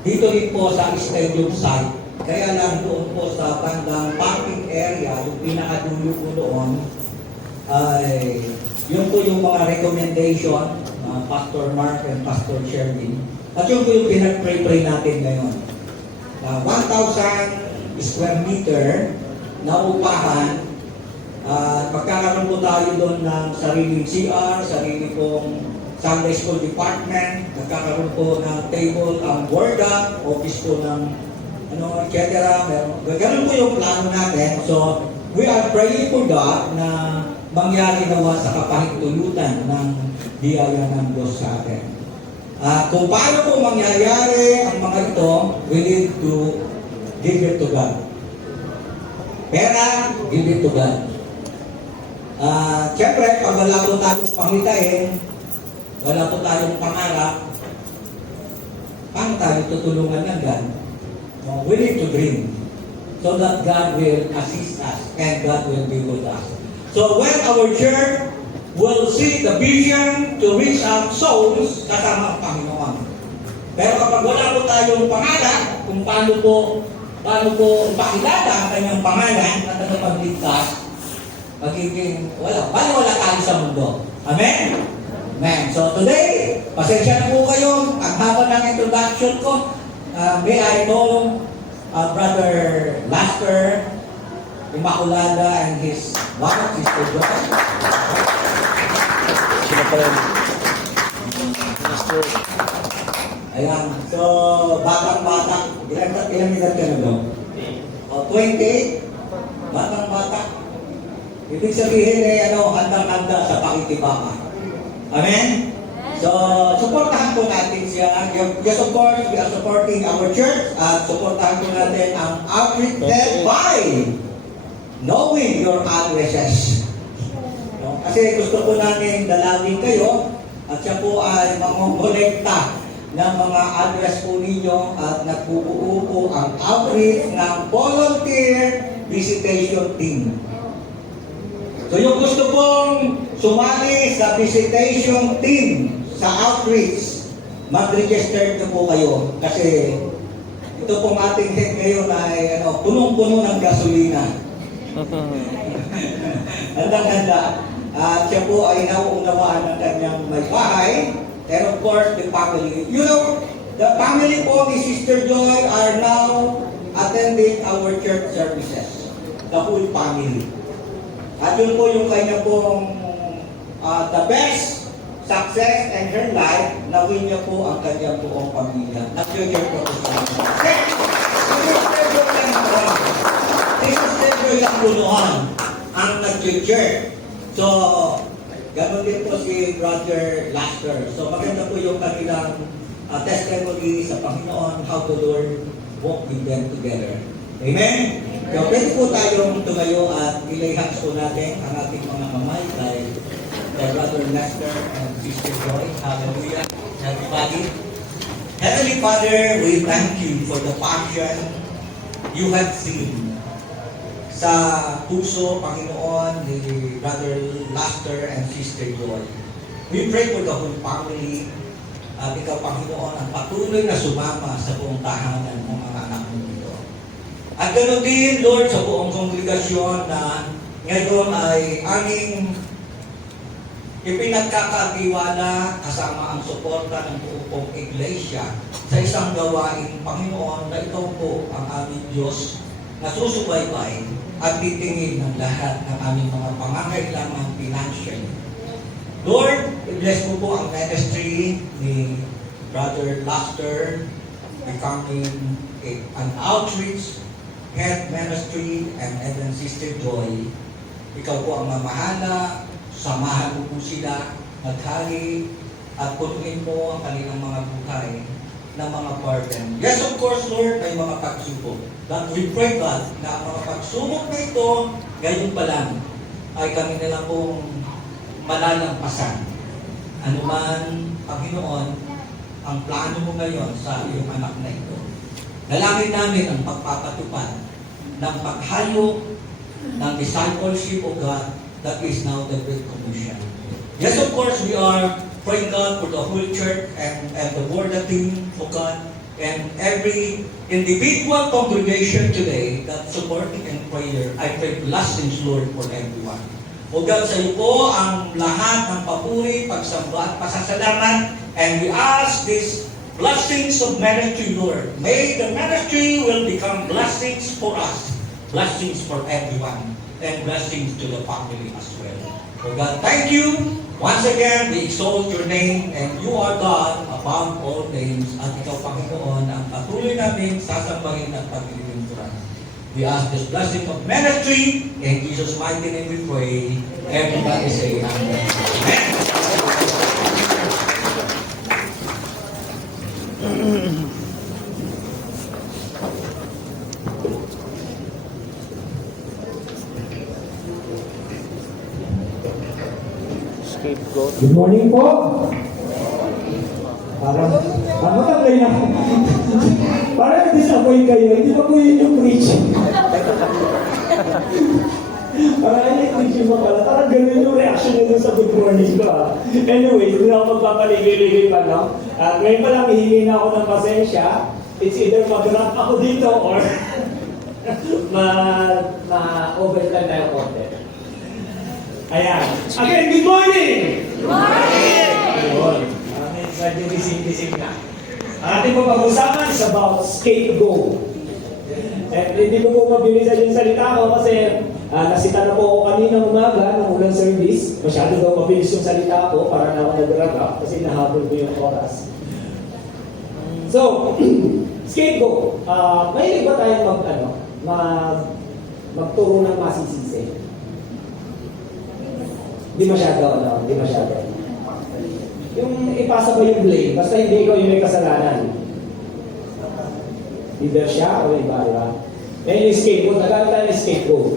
dito rin po sa stadium site. Kaya lang doon po sa bandang parking area, yung pinakadulo po doon, ay yun po yung mga recommendation, Pastor Mark and Pastor Sherwin. At yun po yung pinag-pray natin ngayon. 1,000 square meter na upahan. Magkakaroon po tayo doon ng sariling CR, sarili pong Sunday School Department, magkakaroon po ng table ang workup, office po ng etc. Ganun po yung plano natin. So, we are praying for God na mangyari nawa sa kapahintulutan ng biyaya ng Diyos sa atin. Kung paano po mangyayari ang mga ito, we need to give it to God. Pera, give it to God. Siyempre, pag wala po tayong pangitain, wala po tayong pangarap, paano tayo tutulungan ng God? We need to dream so that God will assist us and God will be with us. So when our church will see the vision to reach out souls, kasama ang Panginoon. Pero kapag wala po tayong pangalan, kung paano po pakilala ang kanyang pangalan at tagapagligtas, magiging wala tayo sa mundo. Amen? Amen. So today, pasensya na po kayo. Ang haba ng introduction ko. May I know Brother Laster Immaculada and his wife, Sister Joy. Sino pa rin? Master. Ayan. So, batang-bata. Ilang minute ka na bro? 28. Batang-bata. Ibig sabihin handang-handa sa pakikibaka. Amen? So, supportahan po natin siya. Of course, we are supporting our church at supportahan po natin ang outreach led by knowing your addresses. Kasi gusto po natin dalawin kayo at siya po ay mangongolekta ng mga address po ninyo at nagbubuo po ang outreach ng volunteer visitation team. So yung gusto pong sumali sa visitation team sa outreach, mag-register na po kayo kasi ito pong ating head ngayon ay punong-puno ng gasolina. Handang-handa. At siya po ay nauunawaan ng kanyang may bahay. And of course, the family. You know, the family po ni Sister Joy are now attending our church services. The whole family. At yun po yung kanya pong the best success in her life, nawin niya po ang kanyang buong pamilya. Nag-join po po sa kanya. Sister lang po noon ang nag-join. So, ganoon din po si Brother Laster. So, maganda po yung kanilang testimony sa Panginoon, how the Lord walk with them together. Amen? So, pwede po tayong tumayo at ilay hands po natin ang ating mga kamay kay Brother Lester and Sister Joy. Hallelujah. Everybody. Heavenly Father, we thank you for the passion you have seen sa puso, Panginoon, ni Brother Lester and Sister Joy. We pray for the whole family at ikaw, Panginoon, ang patuloy na sumama sa buong tahanan ng mga anak mo dito. At ganoon din, Lord, sa buong kongregasyon na ngayon ay aming ipinagkakatiwala kasama ang suporta ng buong iglesia sa isang gawain, Panginoon, na ito po ang aming Diyos na susubaybay at titingin ng lahat ng aming mga pangangailangan financial. Lord, i-bless mo po ang ministry ni Brother Laster becoming an outreach, health ministry, and then Sister Joy. Ikaw po ang mamahala, samahan mo po sila, maghari, at punuin mo ang kanilang mga buhay ng mga burden. Yes, of course, Lord, may mga pagsubok. But we pray, God, na ang mga pagsubok na ito, ngayon pa lang, ay kami na lang pong malalampasan. Ano man, Panginoon, ang plano mo ngayon sa iyong anak na ito. Dalangin namin ang pagpapatupad ng paghayo ng discipleship of God that is now the Great Commission. Yes, of course, we are pray God for the whole church and the Borda team, O God, and every individual congregation today that supporting in prayer. I pray blessings, Lord, for everyone. O God, sa iyo po ang lahat ng papuri, pagsamba at pasasalamat, and we ask this blessings of ministry, Lord. May the ministry will become blessings for us, blessings for everyone, and blessings to the family as well. O God, thank you. Once again, we exalt your name, and you are God above all names, at ikaw, Panginoon, ang patuloy namin sasambahin at paglilingkuran. We ask this blessing of ministry, in Jesus' mighty name we pray. Everybody say amen. Amen. Scapegoat. Good morning po. Parang matagay na. Parang disappoint kayo. Hindi pa po yun yung preaching. Parang preaching mo pala. Parang ganun yung reaction nyo sa good morning ko. Anyway, hindi na ako magpapaligay-ligay pa, no? At ngayon pa lang, hihingi na ako ng pasensya. It's either mag-rap ako dito or ma-overtime tayo konti. Ayan. Again, good morning! Good morning! Ayun. Medyo dising na. Ang ating pag-usapan is about scapegoat. And hindi ko po mabilisan yung salita ko kasi nasita na po ako kanina umaga ng unang service. Masyado daw mabilis yung salita ko para na ako nag-drag up kasi nahabol ko yung oras. So, scapegoat. Mahilig ba tayo magturo ng masisisi? Hindi masyado, no? Hindi masyado. Yung ipasa ba yung blame, basta hindi ikaw yung may kasalanan. Either siya o iba, di ba? Ngayon yung scapegoat, nagano tayo yung scapegoat.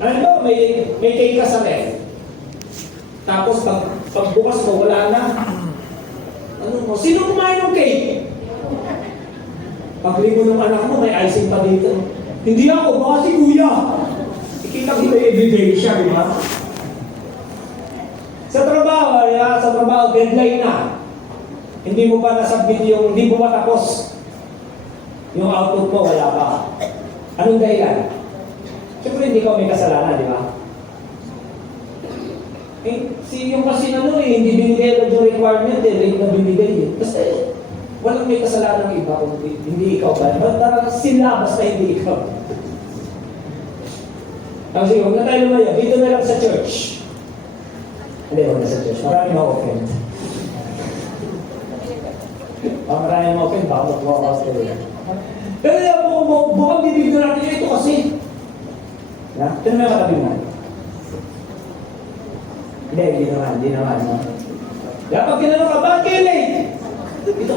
Ano ba, may cake ka sa ref. Tapos pagbukas mo, wala na. Ano mo, sino kumain ng cake? Paglimo ng anak mo, may icing pa dito. Hindi ako, baka si kuya. Ikita-kita yung evidensya, di ba? Sa trabaho, deadline na. Hindi mo pa nasubmit hindi mo pa tapos. Yung output mo, wala pa. Anong dahilan? Siyempre, hindi ka may kasalanan, di ba? Yung kasi hindi binigay agad yung requirement, late na binigay eh. Basta walang may kasalanan ng iba kung hindi ikaw ba. Parang sila, basta hindi ikaw. Kasi huwag na tayo lumaya, dito na lang sa church. Hindi, huwag na sa church. Marami ma-offend. Marami ma-offend, baka mag-walk out kayo. Pero bukang bibig na natin ito kasi. Ito naman yung katabi mo. Hindi naman. Kaya pag ginanong ka, bakit kayo late? Ito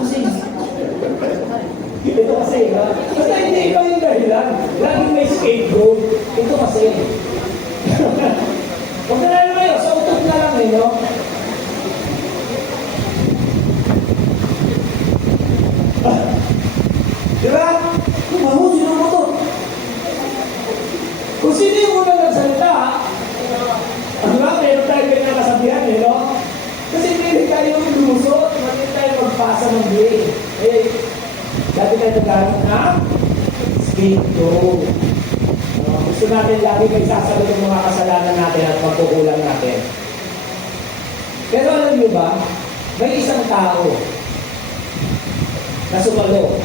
kasi, ha? Basta hindi ikaw yung dahilan. Laging may scapegoat. Ito kasi. Huwag na lang kayo, sa utot na lang no? Diba? Kumaho, sino mo to? Kung sino yung unang nagsalita, diba? Meron tayo pinakasabihan, no? Kasi hindi tayo lumusot, hindi tayo magpasa ng blame. Dati tayo nagkaroon na scapegoat. Gusto natin lagi may sasagot ng mga kasalanan natin at pagkukulang natin. Pero alam niyo ba, may isang tao na sumalo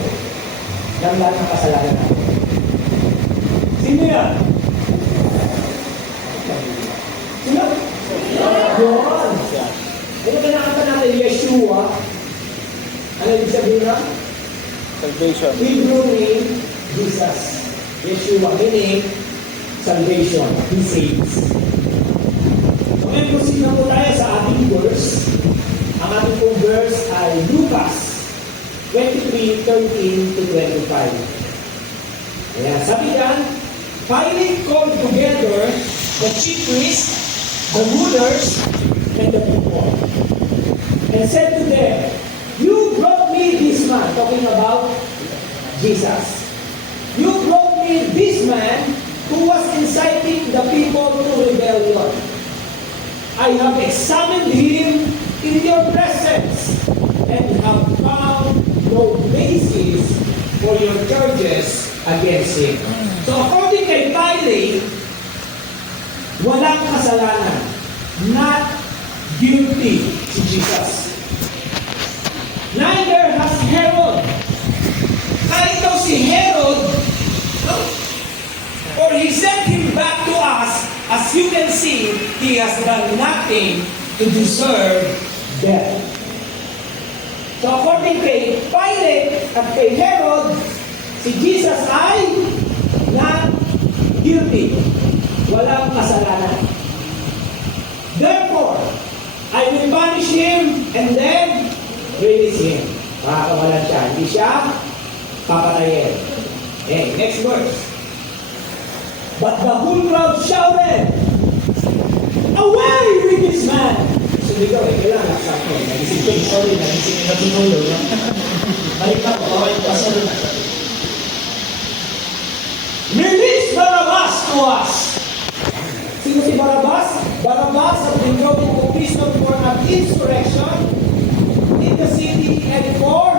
ng lahat ng kasalanan natin. Sino yan? Sino? Yun! Ano kinakanta natin? Yeshua. Ano yung sabihin na? Salvation. Hebrew name, Jesus. Yeshua, meaning salvation. He saves. So, ngayon proceed na po tayo sa ating verse. Ang ating pong verse ay Lucas 23:13 to 25. Ayan, sabi yan, Pilate called together the chief priests, the rulers, and the people, and said to them, "You brought me this man," talking about Jesus. "You brought me this man who was inciting the people to rebellion. I have examined him in your presence and have found no basis for your charges against him. So according kay Pilate, walang kasalanan. Not guilty si Jesus. Neither has Herod. Kahit daw si Herod, or he sent him back to us, as you can see, he has done nothing to deserve death. So according kay Pilate at kay Herod, si Jesus ay not guilty. Walang kasalanan. Therefore, I will punish him and then release him. Makakawalan siya. Hindi siya papatayin. Okay, next verse. But the whole crowd shouted, "Away with this man!" So ikaw, kailangan nagsakto. Nagising ko, sorry, nagising ko na pinulo. Balik ako, bawal ko sa luna. Release Barabbas to us! Sino si Barabbas? Barabbas had been thrown into prison for an insurrection in the city and for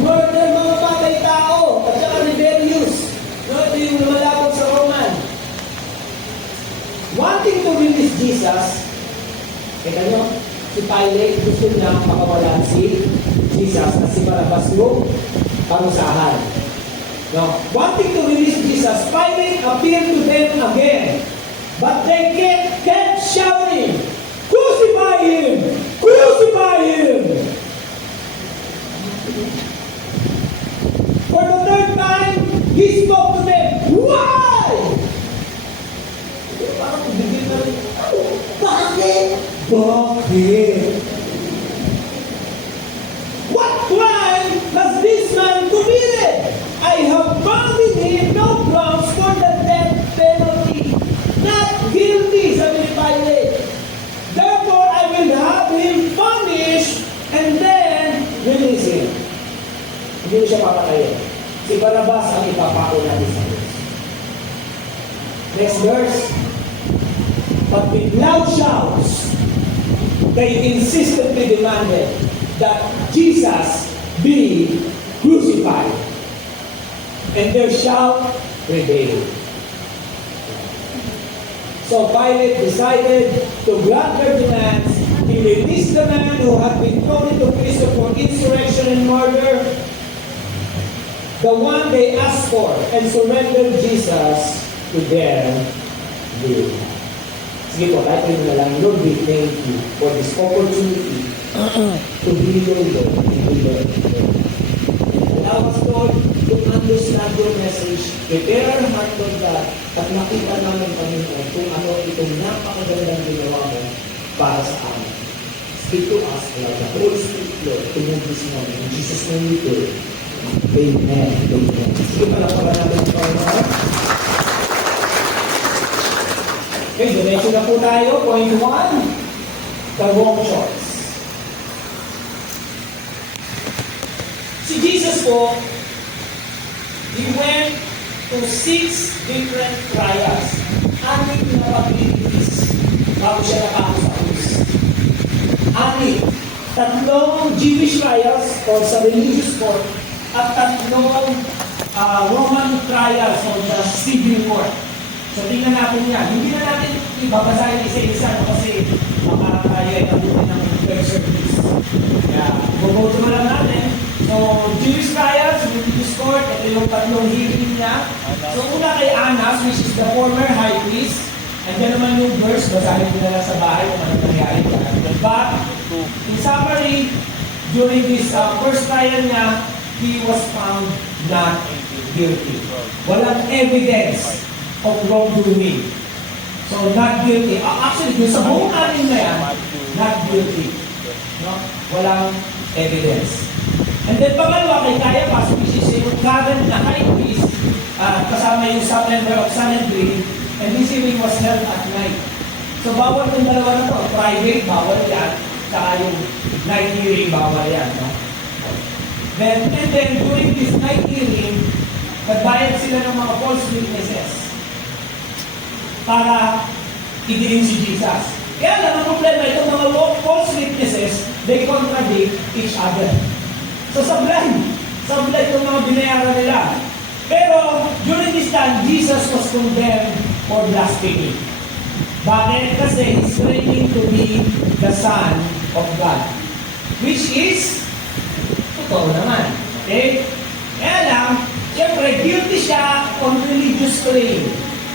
murder, mga patay tao, at saka rebellious. No, ito yung lumalabog sa Roman. Wanting to release Jesus, kita nyo, si Pilate gusto niya makawalan si Jesus at si Barabbas yung parusahan. No? Wanting to release Jesus, Pilate appeared to them again. But they kept shouting, "Crucify him! Crucify him!" For the third time, he spoke to them. Why? Parang bigil na rin. Bakit? Bakit? What crime has this man committed? I have found in him no grounds for the death penalty. Not guilty, sabi ni Pilate. Therefore, I will have him punished and then release him. Hindi mo siya papatayin. Si Barabbas ang ipapako natin sa Diyos. Next verse. But with loud shouts, they insistently demanded that Jesus be crucified. And their shout prevailed. So Pilate decided to grant their demands. He released the man who had been thrown into prison for insurrection and murder, the one they asked for, and surrendered Jesus to their will. Sige po, tayo na lang, Lord, we thank you for this opportunity to be your Lord and to learn. Allow us, Lord, to understand your message. Prepare our heart, Lord God, at makita namin, Panginoon, kung ano itong napakagandang ginawa mo para sa amin. Speak to us, Lord, the Holy Spirit, Lord, to move this morning. In Jesus' name we pray. Amen. Amen. Sige, palakpakan natin ang Panginoon. Okay, diretso na po tayo. Point 1, the wrong choice. Si Jesus po, he went to 6 different trials. Anim na paglilis bago siya nakako sa krus. Anim. 3 Jewish trials o sa religious court at 3 Roman trials o sa civil court. So tingnan natin yan. Hindi na natin ibabasahin isa-isa kasi baka tayo ay nabutin ng web service. Kaya bumoto mo lang natin. So, Jewish trials, religious court, ito yung 3 hearing niya. So, una kay Annas, which is the former high priest. And then naman yung verse, basahin ko na lang sa bahay kung ano nangyari. But, in summary, during this first trial niya, he was found not guilty. Walang evidence of wrongdoing. So, not guilty. Actually, yung sa buong anin na yan, not guilty. No? Walang evidence. And then pangalawa kay Caiaphas, which is yung current na high priest, kasama yung sub-member of Sanhedrin, and this hearing was held at night. So bawal yung dalawa na to. Private, bawal yan. Saka yung night hearing, bawal yan. No? And then during this night hearing, nagbayad sila ng mga false witnesses para idiin si Jesus. Kaya lang, ang problema, itong mga false witnesses, they contradict each other. So sablay itong mga binayaran nila. Pero during this time, Jesus was condemned for blasphemy. Bakit? Kasi he's claiming to be the Son of God. Which is, totoo naman. Okay? Kaya lang, siyempre, guilty siya on religious claim.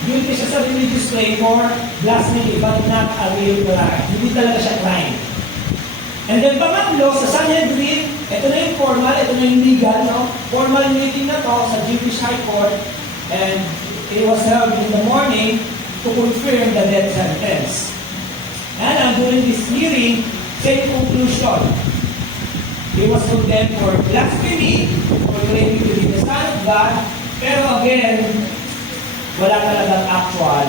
Guilty siya sa religious claim for blasphemy, but not a real crime. Hindi talaga siya crime. And then pangatlo, sa Sanhedrin, ito na yung formal, ito na yung legal, no? Formal meeting na to sa Jewish High Court, and it was held in the morning to confirm the death sentence. And during this hearing, same conclusion. He was condemned for blasphemy, for claiming to be the Son of God, pero again, wala talagang actual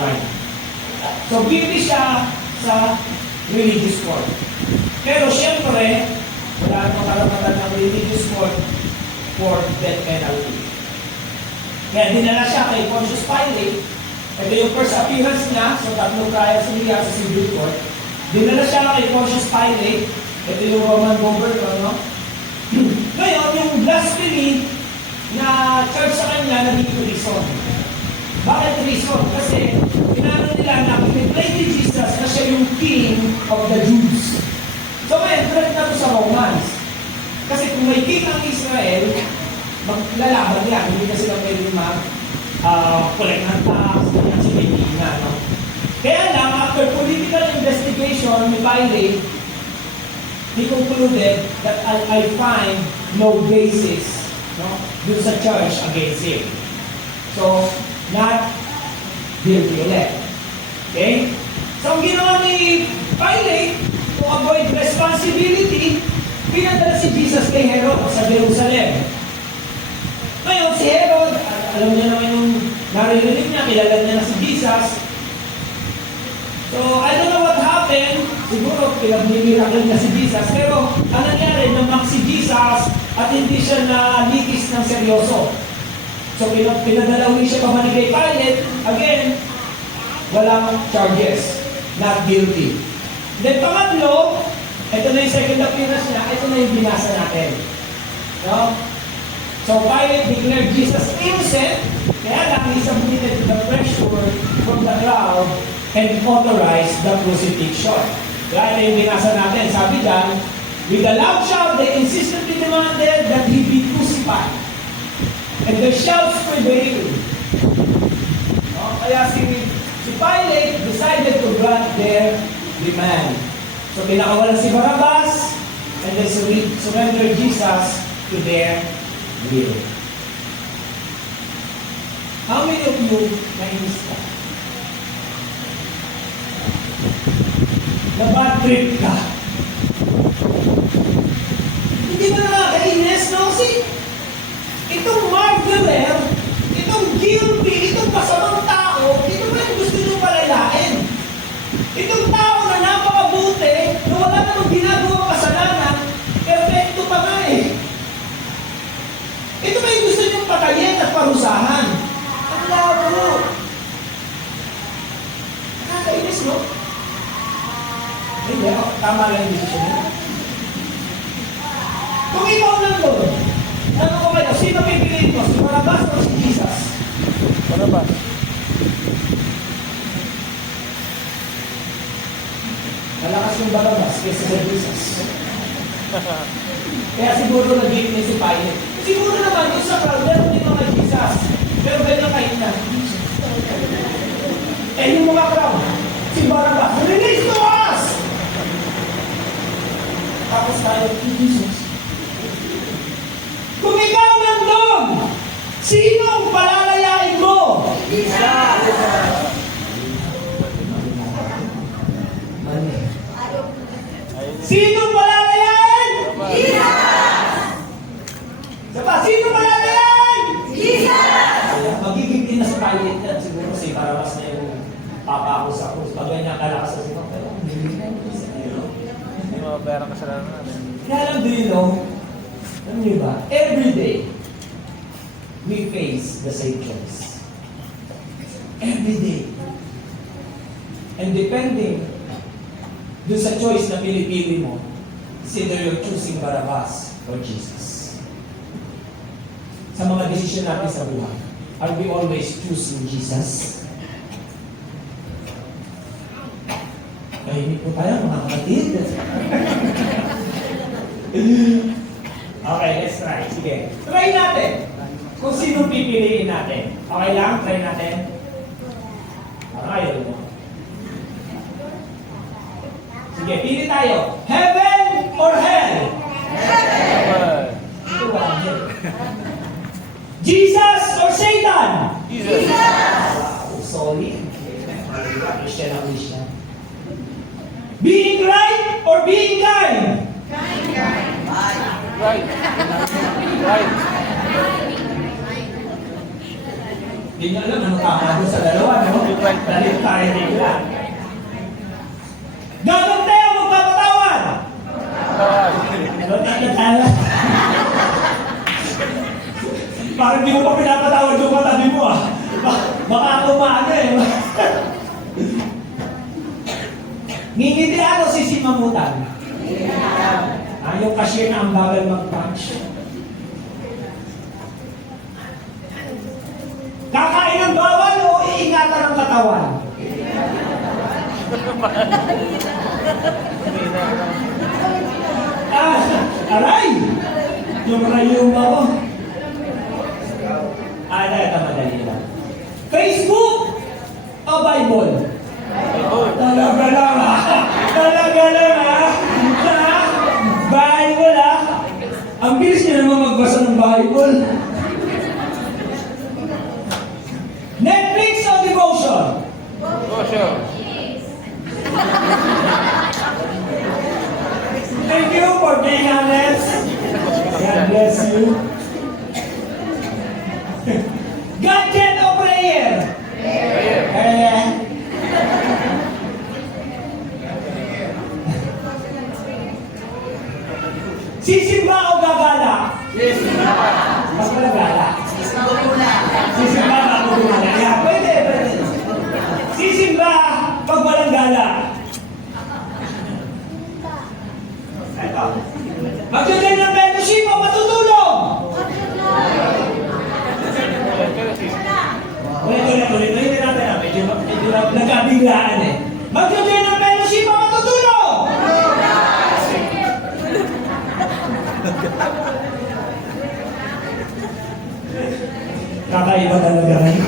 right. So, guilty siya sa religious court. Pero siyempre, wala namang karapatan ng religious court for death penalty. Kaya dinala siya kay Pontius Pilate. Ito yung first appearance niya, so tatlong trials niya sa civil court. Dinala siya kay Pontius Pilate. Ito yung Roman governor, no? Ngayon, yung blasphemy na charge sa kanya, naging reason. Bakit reason? Kasi pinano nila na piniplay ni Jesus na siya yung king of the Jews. So ngayon, threat na to sa Romans. Kasi kung may king ang Israel, maglalaban niya. Hindi na sila pwede collect ng tax, ganyan si Medina, no? Kaya lang, after political investigation ni Pilate, he concluded that I find no basis, no, dun sa charge against him. So, not guilty ulit. Okay? So, ang ginawa ni Pilate, to avoid responsibility, pinadala si Jesus kay Herod sa Jerusalem. Ngayon, si Herod, alam niya naman yung naririnig niya, kilala niya na si Jesus. So, I don't know what happened. Siguro, pinag-miracle niya si Jesus. Pero, ang nangyari, namak si Jesus at hindi siya nalitis ng seryoso. So, pinadala ulit siya pabalik kay Pilate. Again, walang charges. Not guilty. Then, pangatlo, ito na yung second appearance niya, ito na yung binasa natin. No? So, Pilate declared Jesus innocent, kaya lang he submitted to the pressure from the crowd and authorized the crucifixion. Kaya ito yung binasa natin. Sabi dyan, with a loud shout, they insistently demanded that he be crucified. And the shouts prevailed. No? Kaya si Pilate decided to grant their demand. So, pinakawalan si Barabbas, and they surrendered Jesus to their will. How many of you nainis ka? Na-bad trip ka? Hindi ba nakakainis, no? Kasi itong murderer, itong guilty, itong masamang tao, ito ba yung gusto nyo palalain? Itong tao na napakabuti, na wala namang ginagawa kasalanan, perfecto pa nga eh. Ito ba yung gusto nyo patayin at parusahan? Ang labo. Nakakainis, no? Hindi, tama lang yung desisyon nyo. Kung ikaw lang doon, ano ko kayo, sino pipiliin mo? Si Barabbas o si Jesus? Barabbas. Malakas yung Barabbas kaysa sa Jesus. Kaya siguro nag-iit si Pilate. Siguro naman, yung sa crowd, meron din mga Jesus. Pero ganyan kahit na, Jesus. Eh, yung mga crowd, si Barabbas, release to us! Tapos tayo, Jesus. Kung ikaw nandun, sino ang palalayain mo? Sino palalayain? Sapa, sino palalayain? Magiging din na sa Pilate yan. Siguro kasi Barabbas na yung papa ko sa krus. Pag ganyan kalakas sa sino. Pero hindi na yung isa. Hindi mo pera kasalanan natin. Kaya alam, do you know? Alam niyo ba? Every day, we face the same choice. Every day. And depending dun sa choice na pinipili mo, It's either you're choosing Barabbas or Jesus. Sa mga desisyon natin sa buhay, are we always choosing Jesus? Tahimik po tayo, mga kapatid. Okay, let's try. Sige. Try natin. Kung sino pipiliin natin. Okay lang? Try natin. Okay. Sige, pili tayo. Heaven or hell? Ito ba? Jesus or Satan? Jesus. Wow, solid. Christian na Christian. Being right or being kind? Right. Right. Hindi nyo alam ano tama doon sa dalawa, no? Dalit tayo nila. Gagawin tayo magpapatawan! Ano tayo? Parang di mo pa pinapatawad yung katabi mo, ah. Baka ako maano eh. Ngingitian o sisimamutan? Yung cashier na ang bagal mag-punch. Kakain ng bawal o iingatan ng katawan? Aray! Yung rayuma ko. Ito madali lang. Facebook o Bible? Talaga lang ha? Talaga lang ha? Bible ha? Ang bilis niya naman magbasa ng Bible. Netflix o devotion? Devotion. Thank you for being honest. God bless you. Gadget o prayer? Prayer. Sisimba o gagala? Mas wala gala. Sisimba o gumala? Yeah, pwede. Sisimba pag walang gala. Ito. Magdadala ng fellowship o matutulog? Ulit natin. Medyo nagkabiglaan eh. Magdadala ng fellowship o matutulog? Kakaiba talaga rin.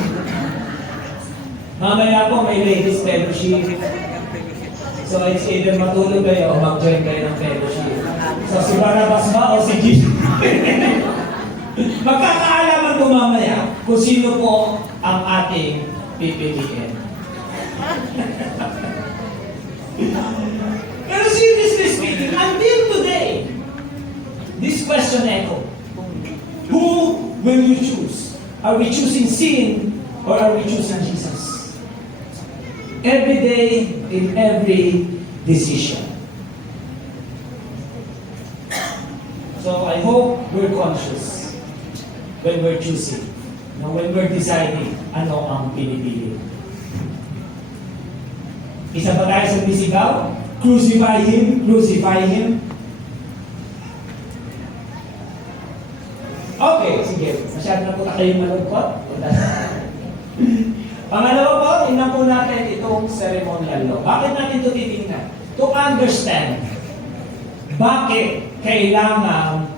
Mamaya po may ladies fellowship. So it's either matulog kayo o mag-join kayo ng fellowship. So si Barnabas ba o si Jesus? Magkakaalaman ko mamaya kung sino po ang ating pipiliin. Pero seriously speaking, until today, this question echo. Who will you choose? Are we choosing sin or are we choosing Jesus? Every day, in every decision. So I hope we're conscious when we're choosing, when we're deciding ano ang pinipili. Isa ba tayo sa bisigaw? Crucify Him, crucify Him. Okay, sige. Masyado na po kayong malungkot. Pangalawa po, tingnan po natin itong ceremonial law. Bakit natin ito titingnan? To understand bakit kailangan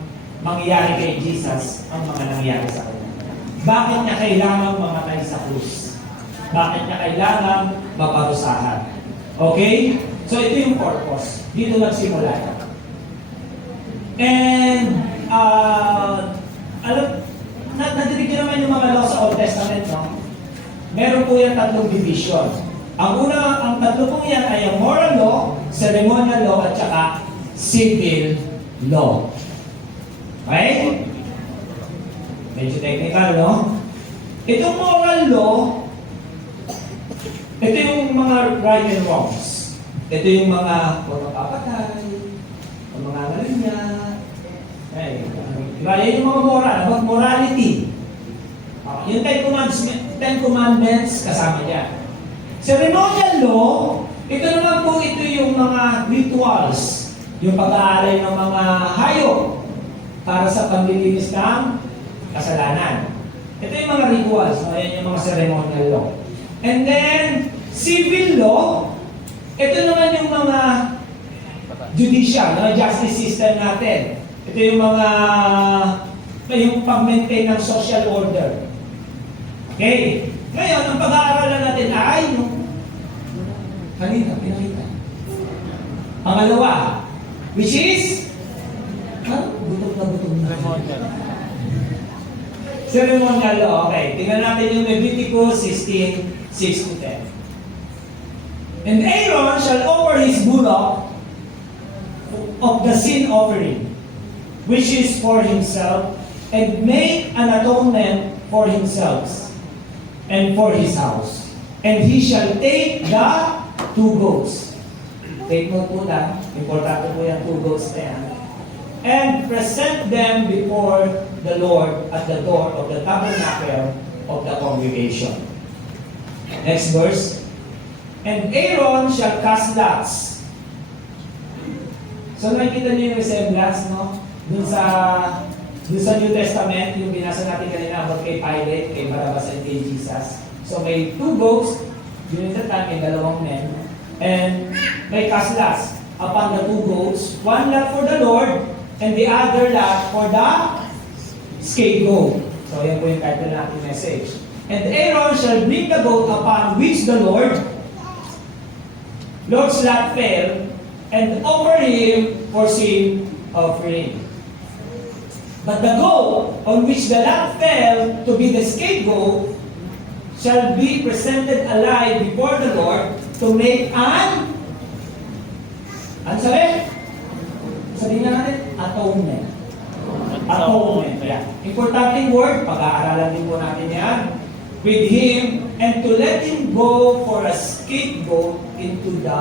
mangyari kay Jesus ang mga nangyari sa kanya. Bakit niya kailangan mamatay sa krus? Bakit niya kailangan maparusahan? Okay? So ito yung purpose. Dito nagsimula ito. And, nadidig nyo naman yung mga law sa Old Testament, no? Meron po yan tatlong division. Ang tatlo po yan ay ang moral law, ceremonial law, at saka civil law. Okay? Medyo technical, no? Itong moral law, ito yung mga right and wrongs. Ito yung mga magpapatay, ang mga ngalinya. Diba? Yan yung mga moral, morality. Yung Ten Commandments kasama yan. Ceremonial law, ito naman po ito yung mga rituals yung pag-aalay ng mga hayop para sa panlilinis ng kasalanan. Ito yung mga rituals, no? Yan yung mga ceremonial law. And then, civil law, ito naman yung mga judicial, no? Justice system natin. Ito yung mga, yung pag-maintain ng social order. Okay? Ngayon, ang pag-aaralan natin ay, kanina, pinakita. Pangalawa, which is, gutom na. Ceremonial law, okay. Tingnan natin yung Leviticus 16, 6-10. And Aaron shall offer his bullock of the sin offering, which is for himself, and make an atonement for himself and for his house. And he shall take the 2 goats. Take note po lang, importante po yung 2 goats na yan. And present them before the Lord at the door of the tabernacle of the congregation. Next verse. And Aaron shall cast lots. So nakikita niyo yung resemblance, no? Dun sa New Testament, yung binasa natin kanina about kay Pilate, kay Barabbas, and kay Jesus. So may 2 goats, during the time may 2 men, and may cast lots upon the 2 goats, 1 lot for the Lord, and the other lot for the scapegoat. So yan po yung title natin message. And Aaron shall bring the goat upon which the Lord's lot fell, and offer him for sin offering. But the goat on which the lot fell to be the scapegoat shall be presented alive before the Lord to make an sabi? Sabihin na natin, atonement. Atonement. Yeah. Importanting word, pag-aaralan din po natin yan. With him, and to let him go for a scapegoat into the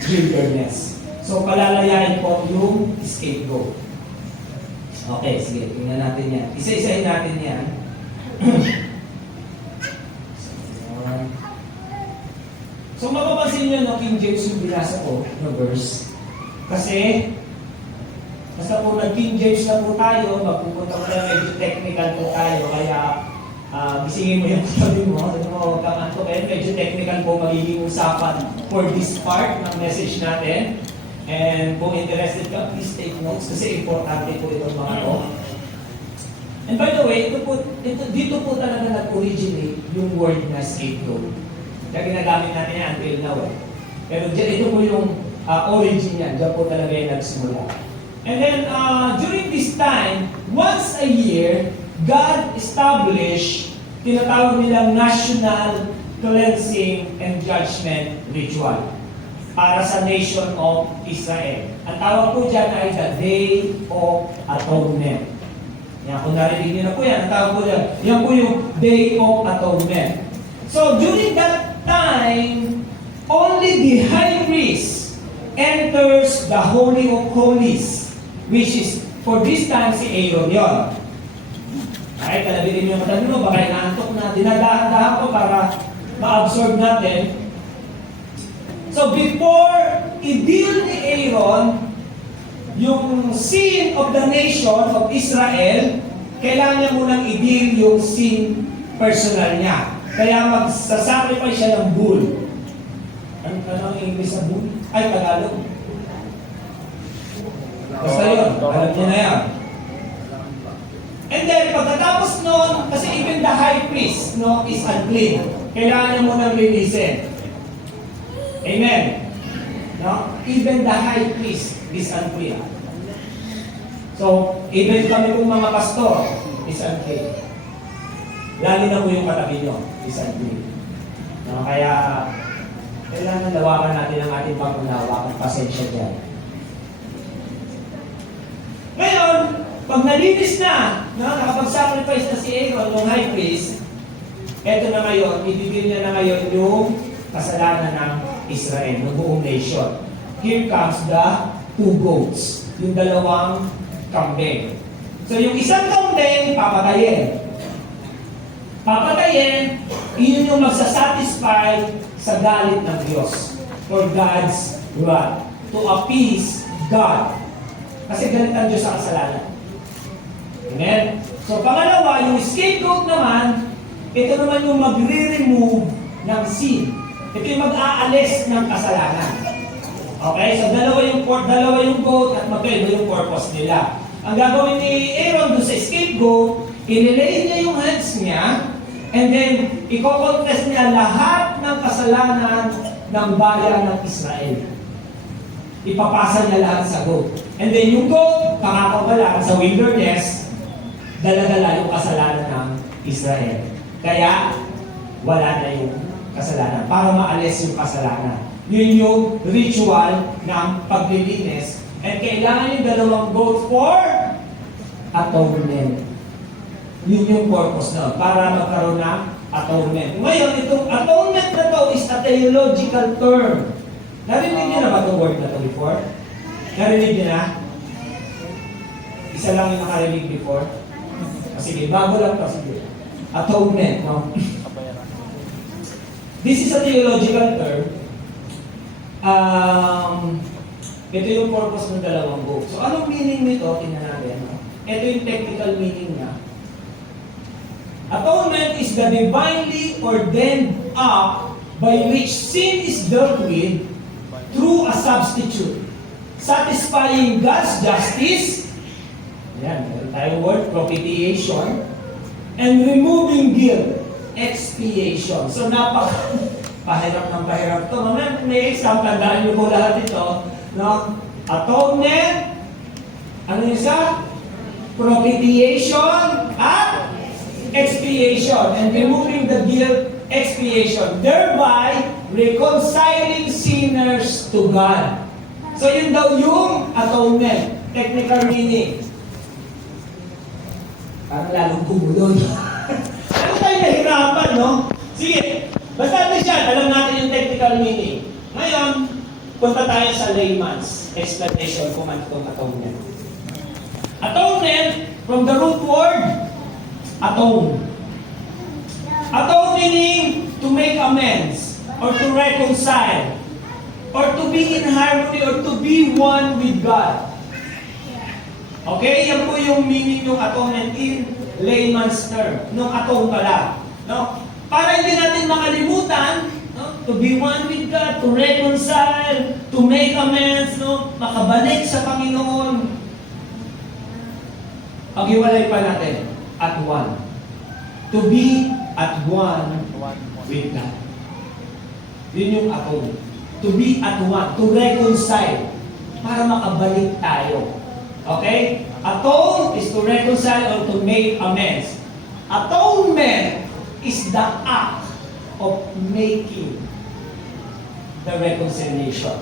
wilderness. So, palalayain po yung scapegoat. Okay, sige, tingnan natin yan. Isa-isahin natin yan. So, mapapansin nyo, no, King James yung binasa ko, no verse. Kasi, basta po nag-King James na po tayo, magpupunta ko na medyo technical po tayo, kaya gisingin mo yung katabi mo, sabi mo, huwag kang anto kayo, medyo technical po magiging usapan for this part ng message natin. And kung interested ka, please take notes kasi importante po itong mga to. And by the way, dito po talaga nag-originate yung word na scapegoat. Kaya ginagamit natin yan until now eh. Pero ito po yung origin yan, dyan po talaga yung nagsimula. And then, during this time, once a year, God established, tinatawag nilang National Cleansing and Judgment Ritual para sa nation of Israel. Ang tawag po dyan ay the Day of Atonement. Yan, kung narinig niyo na po yan, ang tawag po dyan, yan po yung Day of Atonement. So, during that time, only the high priest enters the Holy of Holies, which is, for this time, si Aaron yun. Ay, talabitin niyo yung mata nyo, baka inaantok na, dinadahan-dahan ko para ma-absorb natin. So, before i-deal ni Aaron yung sin of the nation of Israel, kailangan niya munang i-deal yung sin personal niya. Kaya magsasacrifice siya ng bull. Ano ang English sa bull? Ay, Tagalog. Basta yun, alam niya na yan. And then, pagkatapos nun, kasi even the high priest, no, is unclean. Kailangan niya munang linisin. Amen. No? Even the high priest is unclean. So, even kami pong mga pastor is unclean. Lalo na po yung katabi nyo, is unclean. No? Kaya, kailangan lawakan natin ang ating pag-unawa at pasensya dyan. Ngayon, pag nalinis na, no, nakapag-sacrifice na si Aaron, yung high priest, eto na ngayon, ibigin niya na ngayon yung kasalanan ng Israel, ng buong nation. Here comes the 2 goats, yung 2 kambing. So yung isang kambing, papatayin. Papatayin, iyon yung magsasatisfy sa galit ng Diyos. for God's wrath. To appease God. Kasi galit ang Diyos sa kasalanan. Amen? So pangalawa, yung scapegoat naman, ito naman yung magre-remove ng sin. Ito yung mag-aalis ng kasalanan. Okay? So dalawa yung goat at magkaiba yung purpose nila. Ang gagawin ni Aaron doon sa scapegoat, inilay niya yung hands niya, and then i-confess niya lahat ng kasalanan ng bayan ng Israel. Ipapasa niya lahat sa goat. And then yung goat, pakakawalan sa wilderness, dala-dala yung kasalanan ng Israel. Kaya, wala na yung kasalanan. Para maalis yung kasalanan. Yun yung ritual ng paglilinis. And kailangan yung dalawang goat for atonement. Yun yung purpose na. Para magkaroon ng atonement. Ngayon, itong atonement na to is a theological term. Narinig niyo na ba itong word na to before? Narinig niyo na? Isa lang yung nakarinig before? Sige, bago lang to. Sige. Atonement, no? This is a theological term. Ito yung purpose ng dalawang book. So, anong meaning nito? Tingnan natin. No? Ito yung technical meaning niya. Atonement is the divinely ordained act by which sin is dealt with through a substitute, satisfying God's justice, yan, meron tayong word, propitiation, and removing guilt, expiation. So, pahirap ng pahirap ito. Mamaya, may exam, tandaan niyo po lahat ito. No? Atonement, ano yung isa? Propitiation, at expiation. And removing the guilt, expiation. Thereby, reconciling sinners to God. So, yun daw yung atonement. Technical meaning. Parang lalong kumulon. Ano tayo nahirapan, no? Sige, basta natin siya, alam natin yung technical meaning. Ngayon, punta tayo sa layman's explanation kung ano itong atonement. Atonement, from the root word, atone. Atone meaning to make amends, or to reconcile, or to be in harmony, or to be one with God. Okay? Yan po yung meaning ng atonement in layman's term. Nung atone pala. No? Para hindi natin makalimutan, no? To be one with God, to reconcile, to make amends, no? Makabalik sa Panginoon. Pag-iwalay pa natin, at one. To be at one with God. Yun yung atone. To be at one, to reconcile, para makabalik tayo. Okay? Atone is to reconcile or to make amends. Atonement is the act of making the reconciliation.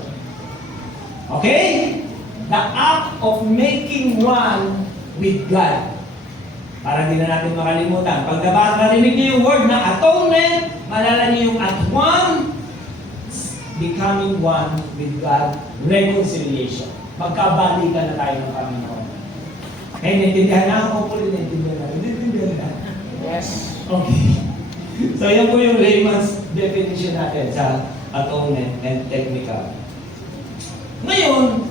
Okay? The act of making one with God. Para hindi na natin makalimutan. Pag narinig niyo yung word na atonement, malala niyo yung at one, becoming one with God, reconciliation. Magkabalikan na tayo ng Panginoon. Okay, naintindihan na ako po, naintindihan na. Yes. Okay. So, yan po yung layman's definition natin sa atonement and technical. Ngayon,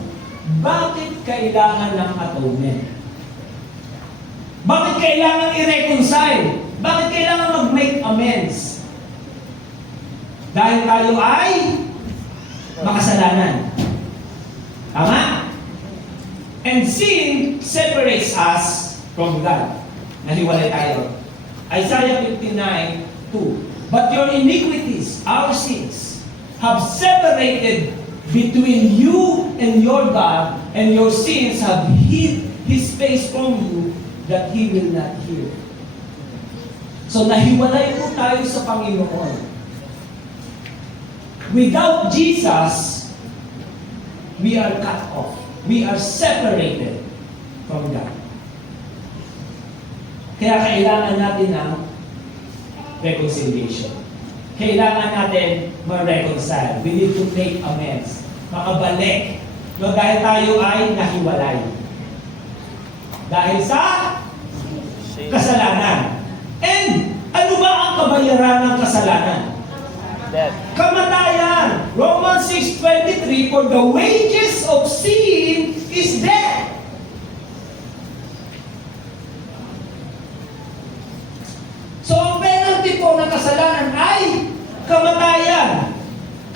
bakit kailangan ng atonement? Bakit kailangan i-reconcile? Bakit kailangan mag-make amends? Dahil tayo ay makasalanan. Tama? And sin separates us from God. Nahiwalay tayo. Isaiah 59:2. But your iniquities, our sins, have separated between you and your God, and your sins have hid His face from you, that He will not hear. So nahiwalay po tayo sa Panginoon. Without Jesus, we are cut off. We are separated from God. Kaya kailangan natin ng reconciliation. Kailangan natin ma-reconcile. We need to make amends. Makabalik. No, dahil tayo ay nahiwalay. Dahil sa kasalanan. And ano ba ang kabayaran ng kasalanan? Death. Kamatayan. Romans 6:23, for the wages of sin is death. So, ang penalty po ng kasalanan ay kamatayan.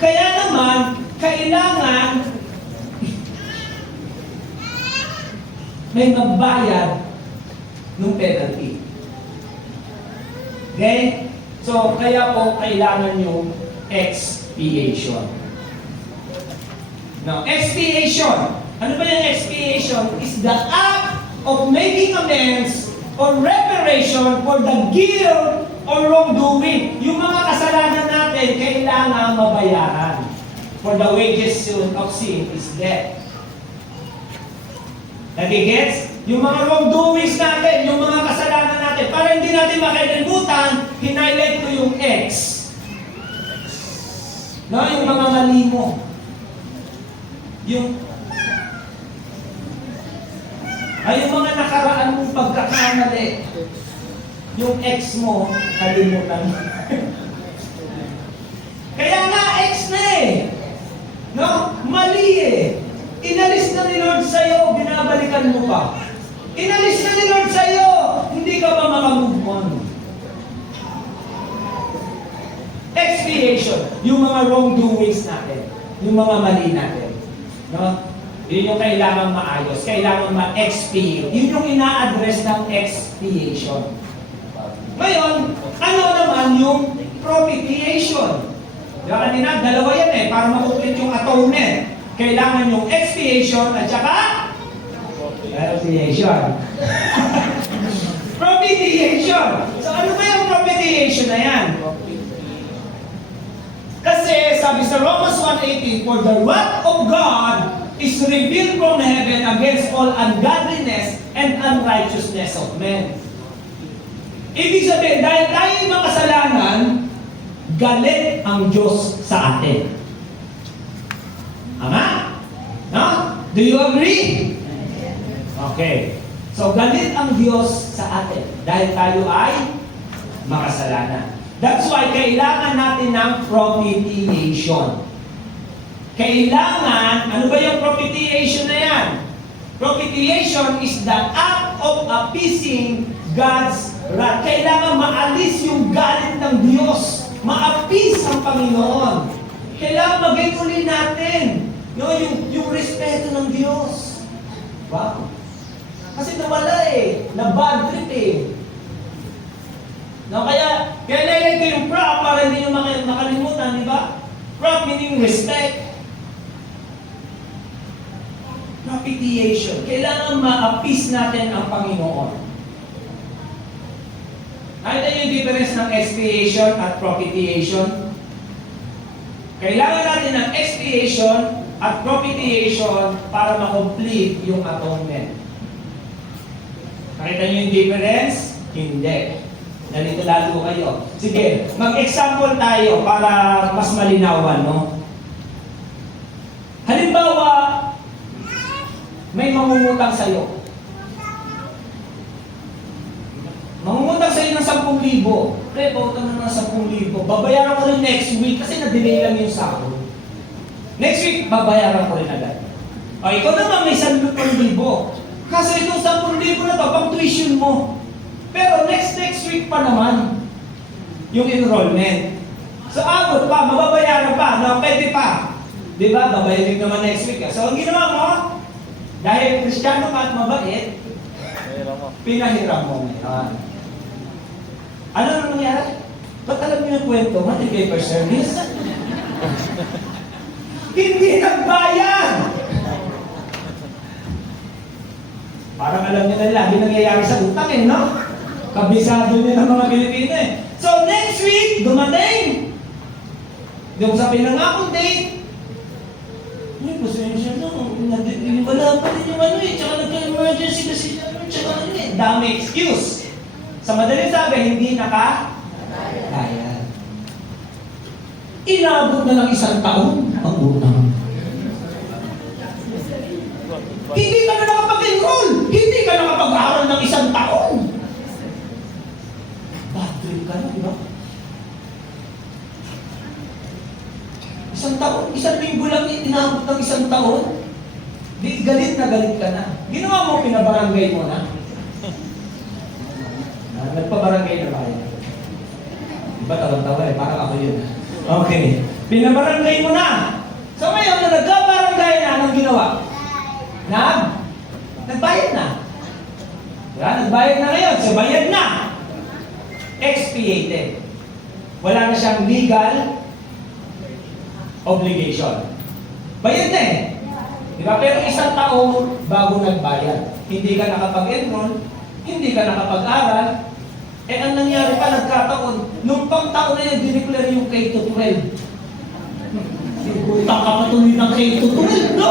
Kaya naman, kailangan may magbayad ng penalty. Okay? So, kaya po kailangan yung expiation. Now, expiation. Ano ba yung expiation? Is the act of making amends or reparation for the guilt or wrongdoing. Yung mga kasalanan natin, kailangan mabayaran. For the wages of sin is death. Nagigets? Yung mga wrongdoings natin, yung mga kasalanan natin, para hindi natin makalimutan, hinighlight ko yung X. No, yung mga mali mo. Yung mga nakaraan mong pagkakamali. Yung X mo, kalimutan. Kaya nga, X na eh. No? Mali eh. Inalis na ni Lord sa'yo, binabalikan mo pa. Inalis na ni Lord sa'yo, hindi ka pa makamove on. Expiation, yung mga wrongdoings natin, yung mga mali natin. No? Yun yung kailangan maayos, kailangan ma-expiate. Yun yung ina-address ng expiation. Ngayon, ano naman yung propitiation? Diba kanina, dalawa yan eh, para makukulit yung atonement. Kailangan yung expiation at saka propitiation. Propitiation. So ano ba yung propitiation na yan? Kasi sabi sa Romans 1:18, for the wrath of God is revealed from heaven against all ungodliness and unrighteousness of men. Ibig sabihin, dahil tayo makasalanan, galit ang Diyos sa atin. Ama? No? Do you agree? Okay. So, galit ang Diyos sa atin dahil tayo ay makasalanan. That's why kailangan natin ng propitiation. Kailangan, ano ba yung propitiation na yan? Propitiation is the act of appeasing God's wrath. Kailangan maalis yung galit ng Diyos. Ma-appease ang Panginoon. Kailangan maging uli natin. No, yung respeto ng Diyos. Wow. Kasi nawala eh. Na-bad trip eh. No, kaya nilagay ko yung prop para hindi nyo makalimutan, di ba? Prop meaning respect. Propitiation. Kailangan ma-appease natin ang Panginoon. Nakita niyo yung difference ng expiation at propitiation? Kailangan natin ng expiation at propitiation para ma-complete yung atonement. Nakita niyo yung difference? Hindi. Nalito lalo kayo. Sige, mag-example tayo para mas malinawan, no? Halimbawa, may mangungutang sa'yo. Mangungutang sa'yo ng 10,000. Pre, pautang na ng 10,000. Babayaran ko rin next week kasi na-delay lang yung sahod. Next week, babayaran ko rin agad. O, ikaw naman may 10,000. Kasi itong 10,000 na to, pang tuition mo. Pero next week pa naman yung enrollment. So, abot pa, mababayaran pa, no? Pwede pa. Di ba? Babayaran naman next week. So, ang ginawa mo, dahil Kristiyano ka at mabait, pinahiram mo ngayon. Ano nang nangyari? Ba't alam niyo yung kwento? Mati paper service? Hindi nagbayad! Parang alam niyo na lagi nangyayari sa utang eh, no? Kabisado niyo ng mga Pilipino eh. So next week, dumating! Yung sa pinangakong date, may pasensya na, wala pa rin yung ano eh, tsaka nagka-emergency kasi tsaka ano eh, dami excuse. Sa madaling sabi, hindi nakakaya. Inabot na ng 1 taon ang utang. Hindi ka na nakapag-enroll. Hindi ka nakapag-aaral ng 1 taon. Bad trip ka na, di ba? isang linggo lang inabot ng isang taon. Di galit na galit ka na. Ginawa mo, pinabarangay mo na. Nagpabarangay na ba kayo? Diba tawang-tawa eh, parang ako yun. Okay. Pinabarangay mo na. So ngayon, na nagkabarangay na, anong ginawa? Nagbayad na. Diba? Nagbayad na ngayon. So bayad na. Expiated. Wala na siyang legal obligation. Bayad na eh. Diba? Pero isang taon bago nagbayad. Hindi ka nakapag-enroll, hindi ka nakapag-aral. Eh, ang nangyari pa, nagkataon, nung pang taon na yan, dineclare yung K-12. Utang ka pa tuloy ng K-12, no?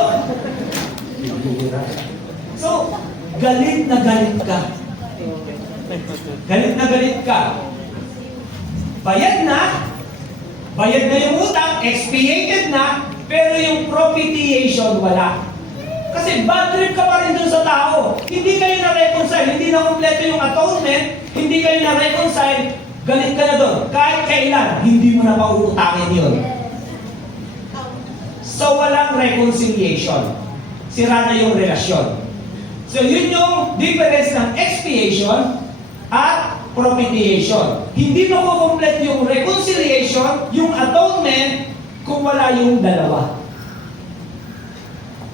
So, galit na galit ka. Galit na galit ka. Bayad na yung utang, expiated na, pero yung propitiation, wala. Kasi bad trip ka pa rin dun sa tao. Hindi kayo na-reconcile, hindi na kompleto yung atonement, hindi kayo na-reconcile, galit ka na doon. Kahit kailan, hindi mo na pauutangin yun. So, walang reconciliation. Sira na yung relasyon. So, yun yung difference ng expiation at propitiation. Hindi makukompleto yung reconciliation, yung atonement, kung wala yung dalawa.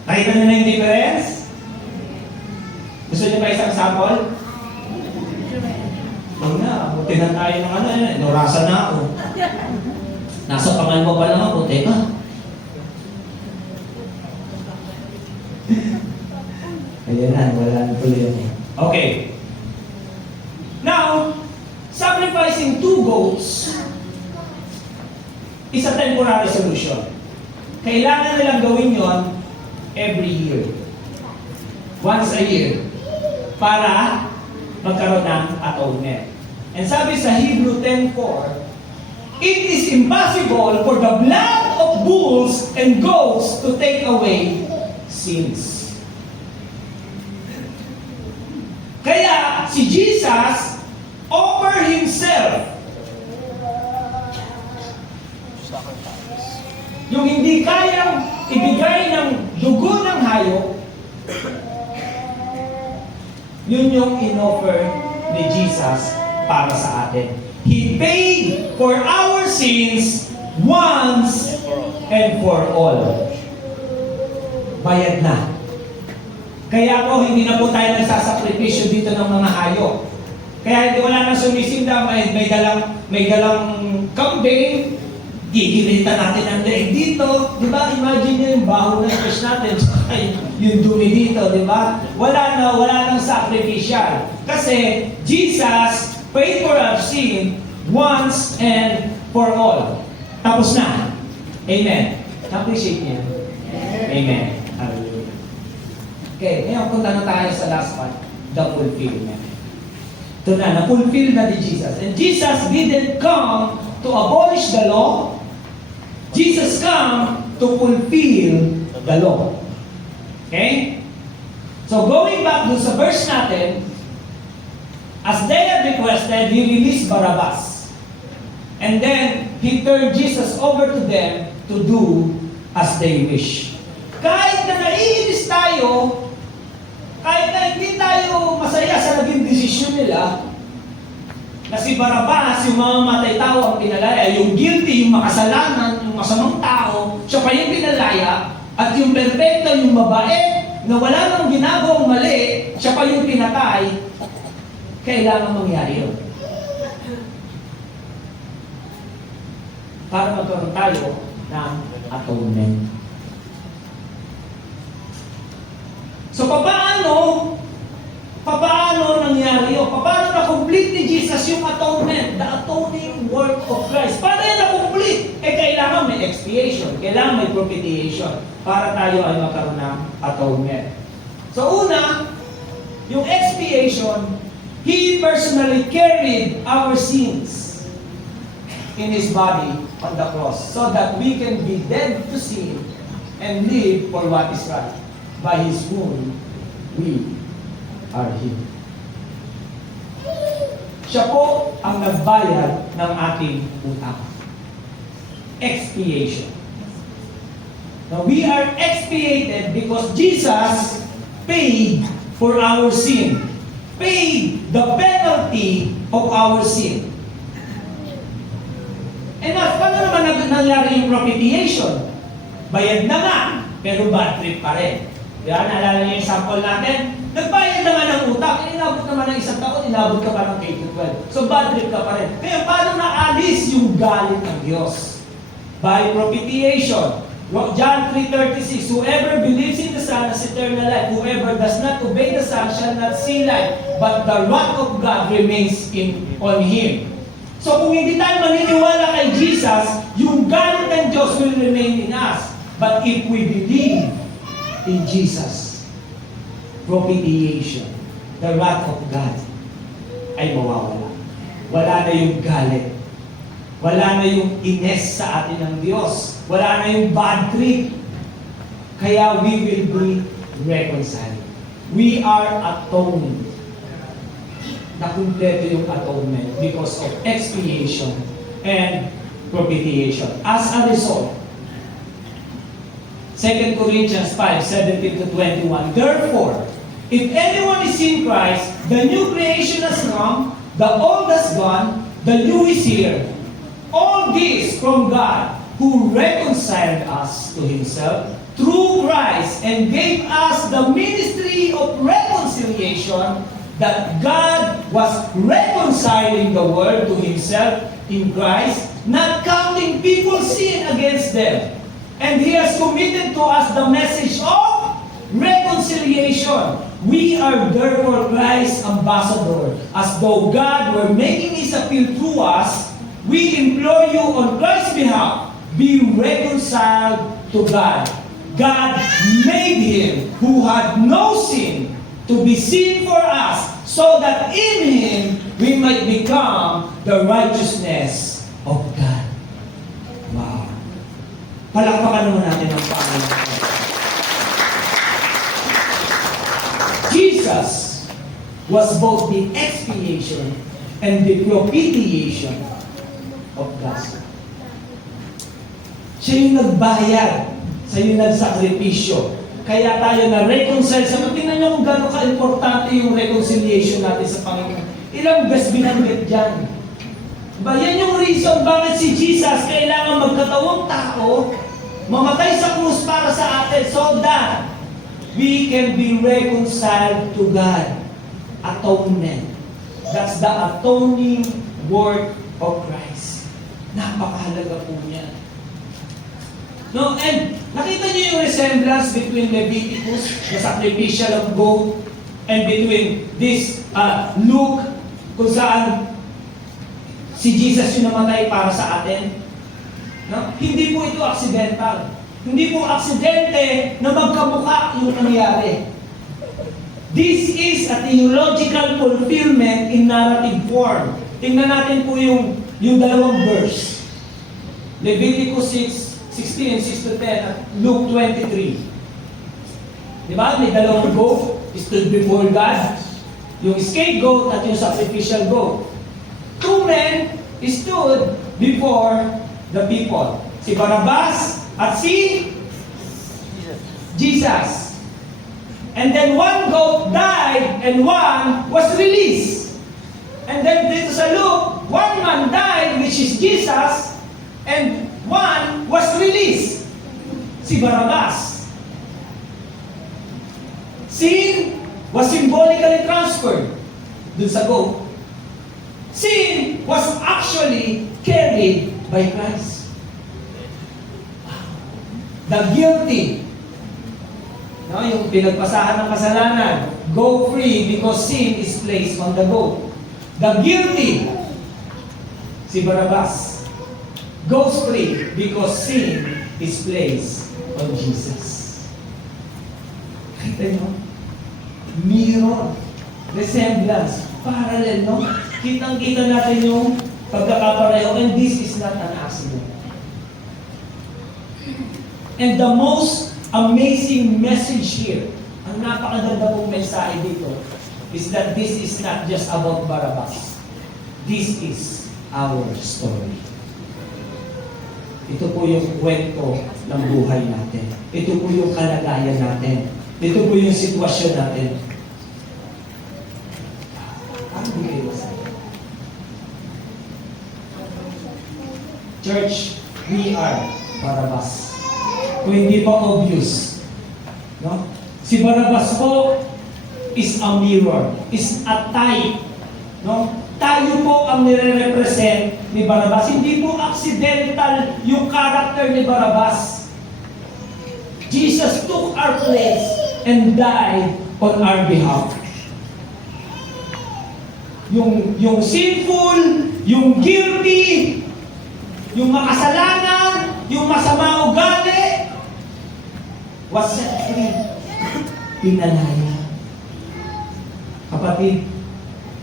Nakita niyo na yung difference? Gusto niyo ba isang sample? Huwag na, buti na tayo ng ano, nurasa na ako. Nasa kamay mo pa lang ako, teka. Ayan na, wala na tuloy yun eh. Okay. Now, sacrificing 2 goats is a temporary solution. Kailangan nilang gawin yon every year. Once a year. Para magkaroon ng atonement. And sabi sa Hebrew 10:4, it is impossible for the blood of bulls and goats to take away sins. Kaya si Jesus offer himself. Yung hindi kayang ibigay ng dugo ng hayop, yun yung in-offer ni Jesus para sa atin. He paid for our sins once and for all. Bayad na. Kaya po, hindi na po tayo nagsasakripisyo dito ng mga hayop. Kaya hindi wala nang sumisinda, may dalang kambing, gigilitan natin ang leeg dito. Di ba? Imagine nyo yung baho ng fish natin, yung dumi dito, di ba? Wala nang sacrificial. Kasi Jesus paid for our sin once and for all. Tapos na. Amen. Appreciate niya. Amen. Hallelujah. Okay, ngayon punta na tayo sa last part, the fulfillment. Ito na, na-fulfill na ni Jesus. And Jesus didn't come to abolish the law. Jesus come to fulfill the law. Okay? So going back dun sa verse natin, as they had requested, He released Barabbas. And then, He turned Jesus over to them to do as they wish. Kahit na naiinis tayo, kahit na hindi tayo masaya sa naging desisyon nila, na si Barabbas, yung mamamatay tao ang pinalaya, yung guilty, yung makasalanan, yung masamang tao, siya pa yung pinalaya, at yung perfecto, yung mabait, na wala nang ginagawang mali, siya pa yung pinatay, kailangan mangyari yun. Para magkaroon tayo ng atonement. So, paano nangyari yun? Paano na-complete ni Jesus yung atonement? The atoning work of Christ. Paano yan na-complete? Kailangan may expiation. Kailangan may propitiation para tayo ay magkaroon ng atonement. So, una, yung expiation, He personally carried our sins in His body on the cross so that we can be dead to sin and live for what is right. By His wound, we are healed. Siya po ang nagbayad ng ating utang. Expiation. Now, we are expiated because Jesus paid for our sin. Paid the penalty of our sin. And paano naman nangyari yung propitiation? Bayad na nga, pero bad trip pa rin. Kaya naalala niyo yung sample natin? Nagbayad naman ng utang, inabot naman ng isang taon, inabot ka pa ng K-12. So bad trip ka pa rin. Kaya paano naalis yung galit ng Diyos? By propitiation. John 3:36, whoever believes in the Son has eternal life. Whoever does not obey the Son shall not see life, but the wrath of God remains on him. So kung hindi tayo maniniwala kay Jesus, yung galit ng Diyos will remain in us. But if we believe in Jesus, propitiation, the wrath of God ay mawawala. Wala na yung galit. Wala na yung ines sa atin ng Diyos. Wala na yung bad trip. Kaya we will be reconciled. We are atoned. Nakumpleto yung atonement because of expiation and propitiation. As a result, 2 Corinthians 5:17 to 21, therefore, if anyone is in Christ, the new creation has come, the old has gone, the new is here. All this from God, who reconciled us to Himself through Christ and gave us the ministry of reconciliation, that God was reconciling the world to Himself in Christ, not counting people's sin against them. And He has committed to us the message of reconciliation. We are therefore Christ's ambassador. As though God were making His appeal through us, we implore you on Christ's behalf, be reconciled to God. God made Him who had no sin to be sin for us, so that in Him we might become the righteousness of God. Wow. Palakpakan naman natin ang Panginoon. Jesus was both the expiation and the propitiation of God. Siya yung nagbayad, siya yung nagsakripisyo. Kaya tayo na-reconcile sa tingnan nyo kung gano'n ka-importante yung reconciliation natin sa Panginoon. Ilang beses binanggit dyan. Ba, yan yung reason bakit si Jesus kailangan magkatawang tao, mamatay sa krus para sa atin so that we can be reconciled to God. Atonement. That's the atoning work of Christ. Napakahalaga po niya. No, and nakita niyo yung resemblance between Leviticus, the sacrificial of goat, and between this Luke, kung saan si Jesus yung namatay para sa atin. No? Hindi po ito accidental. Hindi po aksidente na magkamukha yung nangyari. This is a theological fulfillment in narrative form. Tingnan natin po yung dalawang verse. Leviticus 6:16, 6 to 10, at Luke 23. Di ba? May dalawang goat, stood before God. Yung scapegoat at yung sacrificial goat. Two men stood before the people. Si Barabbas at si Jesus. And then one goat died and one was released. And then dito sa Luke, one man died, which is Jesus, and one was released. Si Barabbas. Sin was symbolically transferred dun sa goat. Sin was actually carried by Christ. The guilty, no, yung pinagpasahan ng kasalanan, go free because sin is placed on the goat. The guilty, si Barabbas, goes free because sin is placed on Jesus. Kita nyo? Mirror, resemblance, parallel, no? Kitang-kita natin yung pagkakapareho, and this is not an accident. And the most amazing message here, ang napakaganda pong mensahe dito, is that this is not just about Barabbas. This is our story. Ito po yung kwento ng buhay natin. Ito po yung kalagayan natin. Ito po yung sitwasyon natin. Ano bigay mo sa'yo? Church, we are Barabas. Kung hindi pa obvious, no? Si Barabas po is a mirror, is a type, no? Tayo po ang nire-represent ni Barabas. Hindi po accidental yung character ni Barabas. Jesus took our place and died on our behalf. Yung sinful, yung guilty, yung makasalanan, yung masama ugali, was set free. Pinalaya. Kapatid,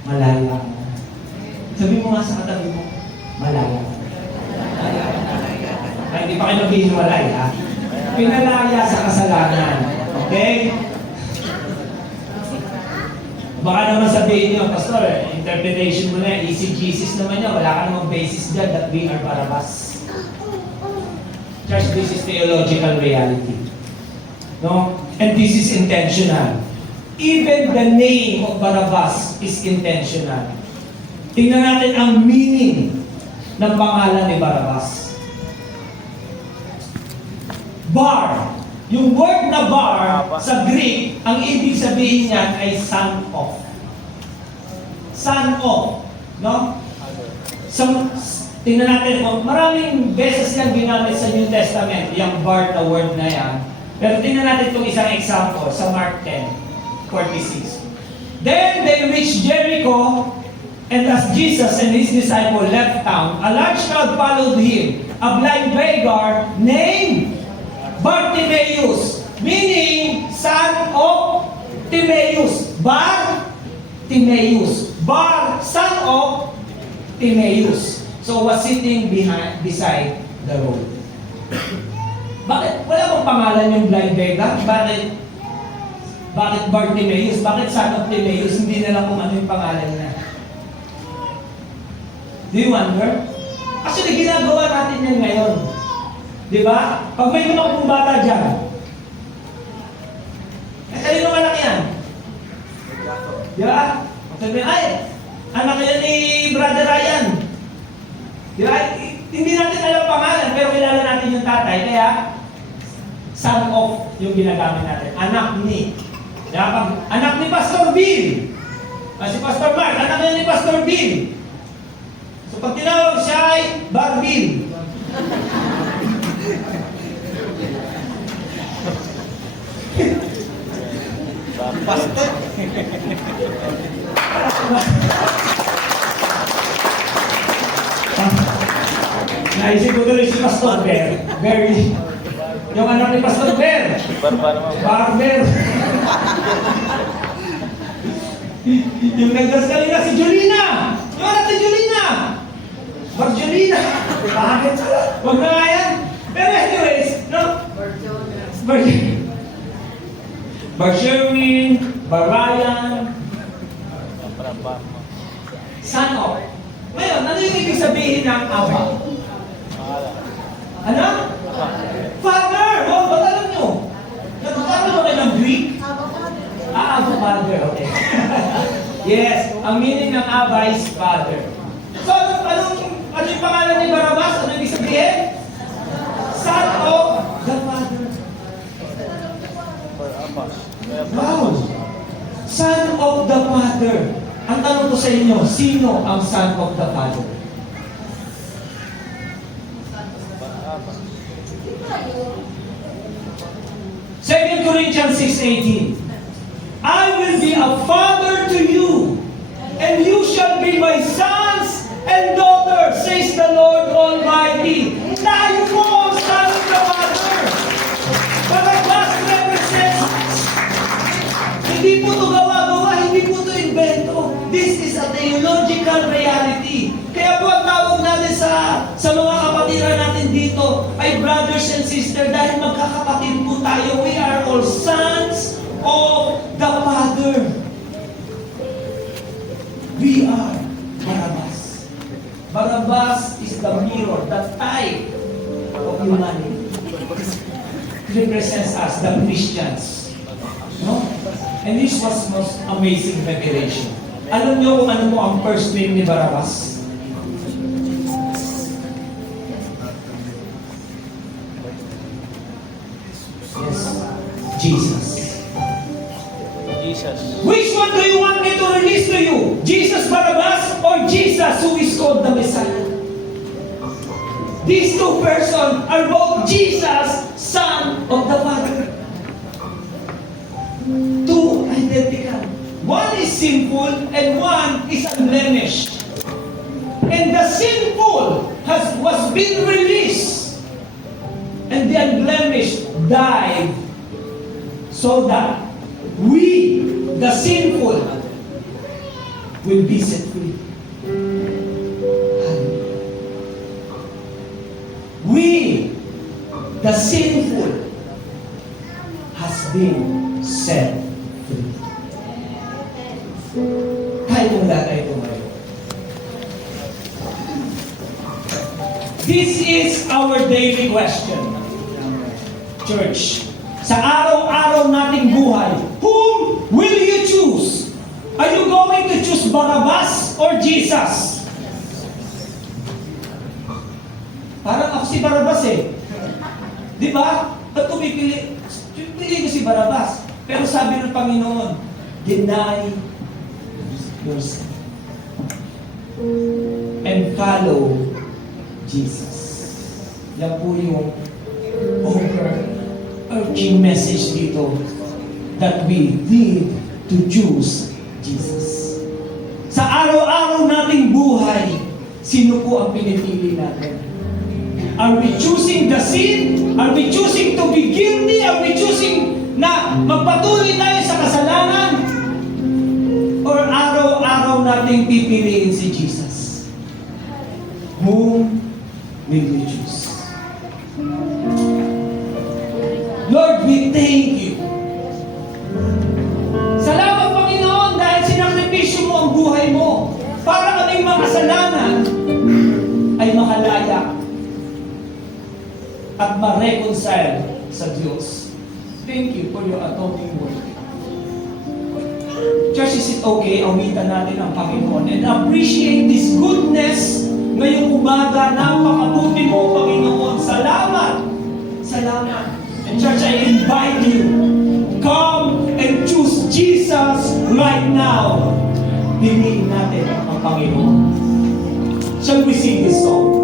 malaya ka. Sabi mo nga sa katabi mo, malaya ka. Ay, hindi pa kayo maghihiwalay, ha? Pinalaya sa kasalanan. Okay? Baka naman sabihin niyo, Pastor, interpretation mo na, easy Jesus naman niya, wala ka namang basis dyan that we are Barabas. Church, this is theological reality. No? And this is intentional. Even the name of Barabas is intentional. Tingnan natin ang meaning ng pangalan ni Barabas. Bar. Yung word na bar sa Greek, ang ibig sabihin niyan ay son of. Son of. No? Tingnan natin, maraming beses yan ginamit sa New Testament, yung bar na word na yan. Pero tingnan natin itong isang example sa Mark 10:46. Then they reached Jericho, and as Jesus and his disciple left town, a large crowd followed him. A blind beggar named Bartimaeus, meaning son of Timaeus. Bartimaeus. Bar, son of Timaeus. So was sitting beside the road. Bakit? Wala bang pangalan yung blind beggar? Bakit Bartimaeus? Bakit son of Timaeus? Hindi na lang kung ano yung pangalan niya. Do you wonder? Actually, ginagawa natin yan ngayon. Di ba? Pag may tumakbong bata dyan, kayo nung anak yan? Di ba? Sabi, ay, anak yan ni Brother Ryan. Di ba? Hindi natin alam pangalan, pero kilala natin yung tatay, kaya son of yung ginagamit natin. Anak ni. Kaya pag anak ni Pastor Bill, si Pastor Mark, anak yan ni Pastor Bill. So pag tinawag siya ay Barbil. Pastor. Naisip ko tuloy si Pastor Bear. Yung anak ni Pastor Bear. Barber. Yung nagdas kanina si Julina. Yung anak ni Julina. Barjolina. Bakit? Huwag na nga yan. Pero anyways, no? Barsherwin, Barayan, son of. Ngayon, ano yung ibig sabihin ng Aba? Ano? Father! Oh, ba't alam nyo? Nagkakaroon ba kayo ng Greek? Aba Father, okay. Yes, ang meaning ng Aba is Father. So, ano yung pangalan ni Barabas? Ano ibig sabihin? Son of the Father. Wow! Son of the Father. Ang tanong ko sa inyo, sino ang Son of the Father? Second Corinthians 6:18. I will be a father to you, and you shall be my sons and daughters, says the Lord Almighty. Tayo po ang Son of the Father. Barabas represents us. Hindi po ito gawa-gawa, hindi po ito invento. This is a theological reality. Kaya po ang tawag natin sa mga kapatiran natin dito ay brothers and sisters dahil magkakapatid po tayo. We are all sons of the Father. We are Barabas. Barabas is the mirror, the type humanity. Represents us, the Christians. No? And this was most amazing revelation. Alam niyo kung ano mo ang first name ni Barabbas? Yes, Jesus. Jesus. Which one do you want me to release to you? Jesus Barabbas or Jesus who is called the Messiah? These two persons are both Jesus, Son of the Father. Two identical. One is sinful and one is unblemished. And the sinful was been released. And the unblemished died so that we, the sinful, will be set free. We, the sinful, has been set free. Tayo mong tayo tumayo. This is our daily question. Church, sa araw-araw nating buhay, whom will you choose? Are you going to choose Barabbas or Jesus? Parang ako si Barabbas eh. Di ba? Ba't pumipili? Pili ko si Barabbas. Pero sabi ng Panginoon, deny yourself and follow Jesus. Yan po yung overarching message dito that we need to choose Jesus. Sa araw-araw nating buhay, sino po ang pinipili natin? Are we choosing the sin? Are we choosing to be guilty? Are we choosing na magpatuloy tayo sa kasalanan? Or araw-araw nating pipiliin si Jesus? Whom will we choose? Lord, we thank you. Salamat, Panginoon, dahil sinakripisyo mo ang buhay mo para kaming makasalanan ay makalaya at ma-reconcile sa Diyos. Thank you for your atoning work. Church, is it okay? Awitan natin ang Panginoon and appreciate this goodness ngayong umaga. Napakabuti mo, Panginoon. Salamat! Salamat! And church, I invite you, come and choose Jesus right now. Piliin natin ang Panginoon. Shall we sing this song?